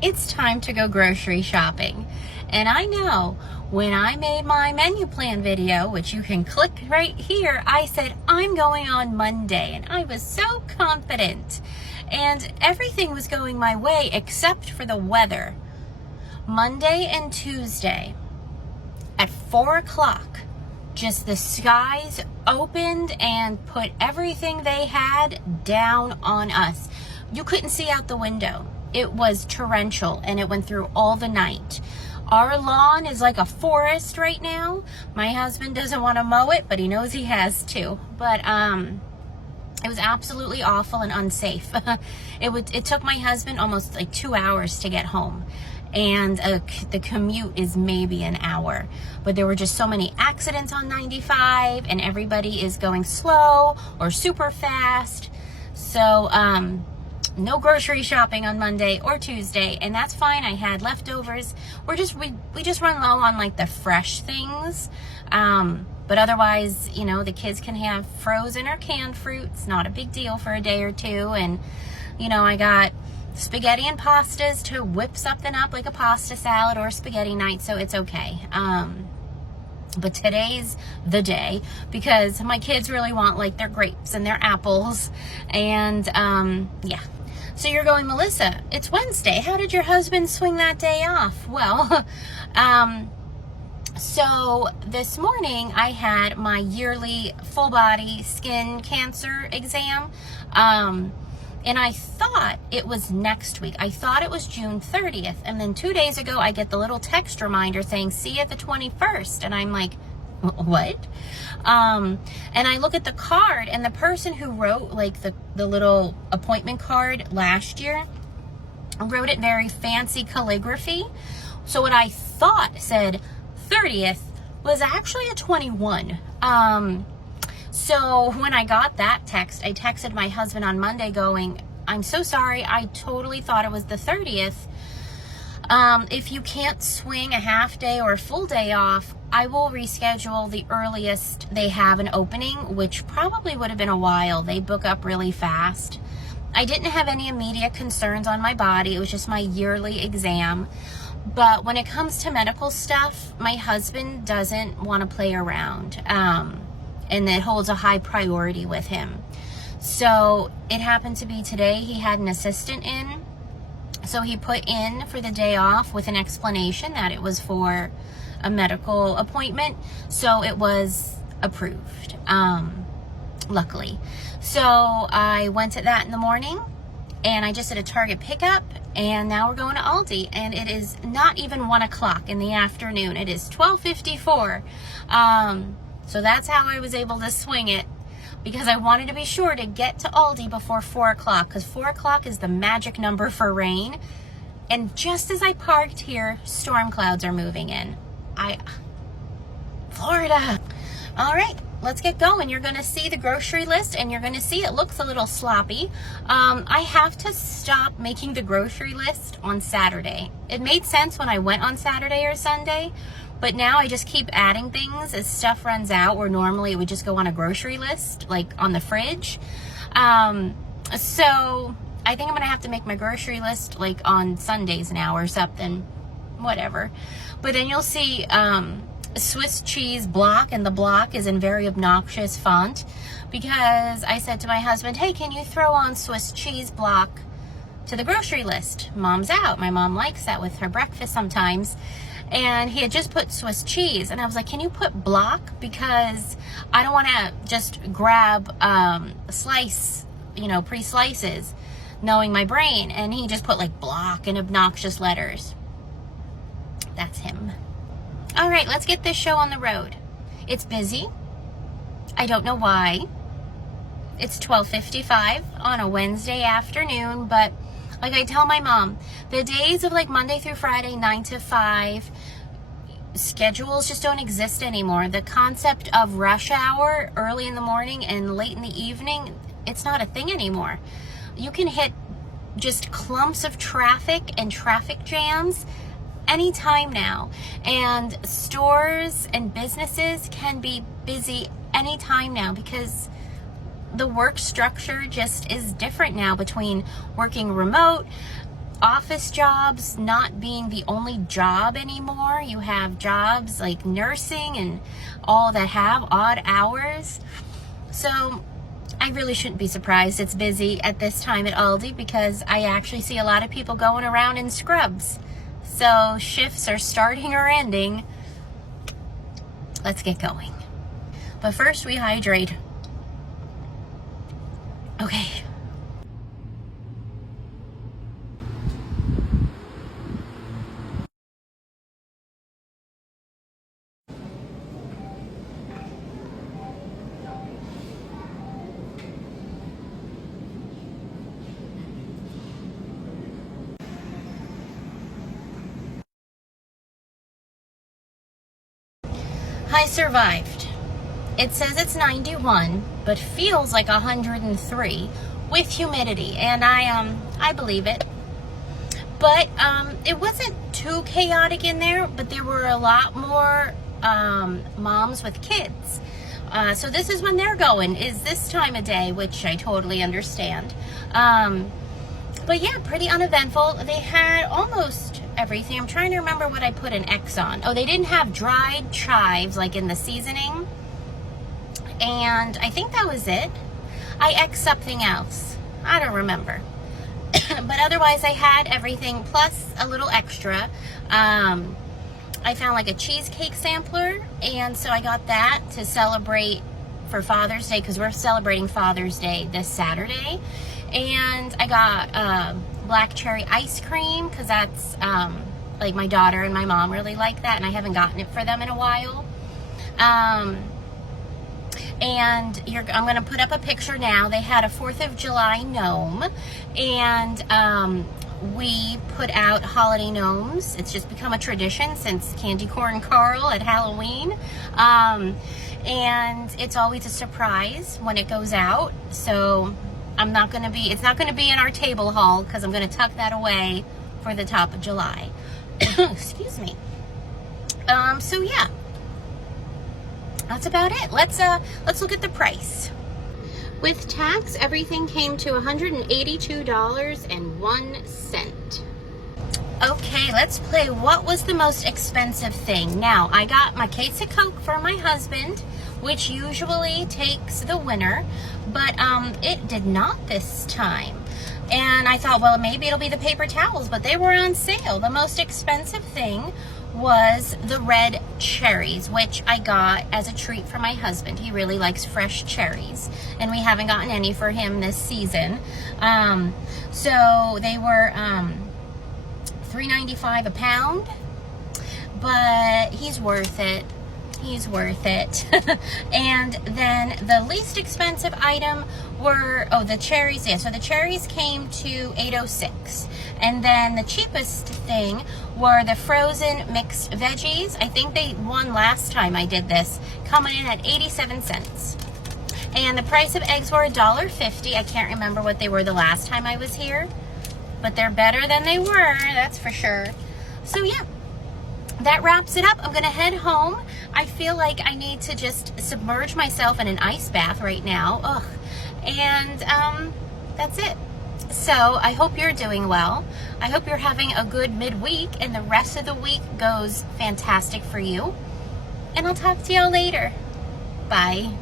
it's time to go grocery shopping. And I know when I made my menu plan video, which you can click right here, I said I'm going on Monday, and I was so confident. And everything was going my way except for the weather. Monday and Tuesday at 4 o'clock, just the skies opened and put everything they had down on us. You couldn't see out the window. It was torrential, and it went through all the night. Our lawn is like a forest right now. My husband doesn't want to mow it, but he knows he has to. But it was absolutely awful and unsafe. It took my husband almost like 2 hours to get home. And the commute is maybe an hour. But there were just so many accidents on 95, and everybody is going slow or super fast. So, no grocery shopping on Monday or Tuesday, and that's fine. I had leftovers. We just run low on like the fresh things. But otherwise, you know, the kids can have frozen or canned fruits. Not a big deal for a day or two. And, you know, I got spaghetti and pastas to whip something up like a pasta salad or spaghetti night, so it's okay. But today's the day because my kids really want like their grapes and their apples. And yeah. So you're going, Melissa, it's Wednesday. How did your husband swing that day off? Well, so this morning I had my yearly full body skin cancer exam. And I thought it was next week. I thought it was June 30th. And then 2 days ago, I get the little text reminder saying, see you at the 21st. And I'm like, what? And I look at the card, and the person who wrote like the little appointment card last year wrote it very fancy calligraphy. So what I thought said 30th was actually a 21. So when I got that text, I texted my husband on Monday going, I'm so sorry. I totally thought it was the 30th. If you can't swing a half day or a full day off, I will reschedule the earliest they have an opening, which probably would have been a while. They book up really fast. I didn't have any immediate concerns on my body. It was just my yearly exam. But when it comes to medical stuff, my husband doesn't want to play around. And it holds a high priority with him. So it happened to be today he had an assistant in. So he put in for the day off with an explanation that it was for a medical appointment. So it was approved, luckily. So I went to that in the morning, and I just did a Target pickup, and now we're going to Aldi, and it is not even 1 o'clock in the afternoon. It is 12:54. So that's how I was able to swing it, because I wanted to be sure to get to Aldi before 4 o'clock, because 4 o'clock is the magic number for rain. And just as I parked here, storm clouds are moving in. Florida. All right, let's get going. You're going to see the grocery list, and you're going to see it looks a little sloppy. I have to stop making the grocery list on Saturday. It made sense when I went on Saturday or Sunday, but now I just keep adding things as stuff runs out, where normally it would just go on a grocery list, like on the fridge. So I think I'm going to have to make my grocery list like on Sundays now or something, whatever. But then you'll see Swiss cheese block, and the block is in very obnoxious font, because I said to my husband, hey, can you throw on Swiss cheese block to the grocery list? Mom's out. My mom likes that with her breakfast sometimes. And he had just put Swiss cheese, and I was like, can you put block? Because I don't want to just grab a slice, you know, pre-slices, knowing my brain. And he just put like block in obnoxious letters. That's him. All right, let's get this show on the road. It's busy. I don't know why. It's 12:55 on a Wednesday afternoon, but like I tell my mom, the days of like Monday through Friday, 9 to 5, schedules just don't exist anymore. The concept of rush hour, early in the morning and late in the evening, it's not a thing anymore. You can hit just clumps of traffic and traffic jams anytime now. And stores and businesses can be busy anytime now, because the work structure just is different now between working remote, office jobs not being the only job anymore. You have jobs like nursing and all that have odd hours. So I really shouldn't be surprised it's busy at this time at Aldi, because I actually see a lot of people going around in scrubs. So shifts are starting or ending. Let's get going. But first we hydrate. Okay. I survived. It says it's 91, but feels like 103 with humidity, and I believe it. But it wasn't too chaotic in there, but there were a lot more moms with kids. So this is when they're going, is this time of day, which I totally understand. But yeah, pretty uneventful. They had almost everything. I'm trying to remember what I put an X on. Oh, they didn't have dried chives like in the seasoning. And I think that was it. I X'd something else. I don't remember. But otherwise I had everything plus a little extra. I found like a cheesecake sampler, and so I got that to celebrate for Father's Day, because we're celebrating Father's Day this Saturday. And I got black cherry ice cream, because that's like my daughter and my mom really like that, and I haven't gotten it for them in a while. And I'm going to put up a picture now. They had a 4th of July gnome, and we put out holiday gnomes. It's just become a tradition since Candy Corn Carl at Halloween. And it's always a surprise when it goes out. So it's not going to be in our table haul, because I'm going to tuck that away for the top of July. Excuse me. So yeah. That's about it. Let's look at the price. With tax, everything came to $182.01. Okay, let's play what was the most expensive thing. Now, I got my case of Coke for my husband, which usually takes the winner, but it did not this time. And I thought, well, maybe it'll be the paper towels, but they were on sale. The most expensive thing was the red cherries, which I got as a treat for my husband. He really likes fresh cherries, and we haven't gotten any for him this season. So they were $3.95 a pound, but he's worth it. He's worth it. And then the least expensive item were, the cherries. Yeah, so the cherries came to $8.06. And then the cheapest thing were the frozen mixed veggies. I think they won last time I did this, coming in at 87 cents. And the price of eggs were $1.50. I can't remember what they were the last time I was here, but they're better than they were, that's for sure. So yeah, that wraps it up. I'm gonna head home. I feel like I need to just submerge myself in an ice bath right now. Ugh. And that's it. So I hope you're doing well. I hope you're having a good midweek, and the rest of the week goes fantastic for you. And I'll talk to y'all later. Bye.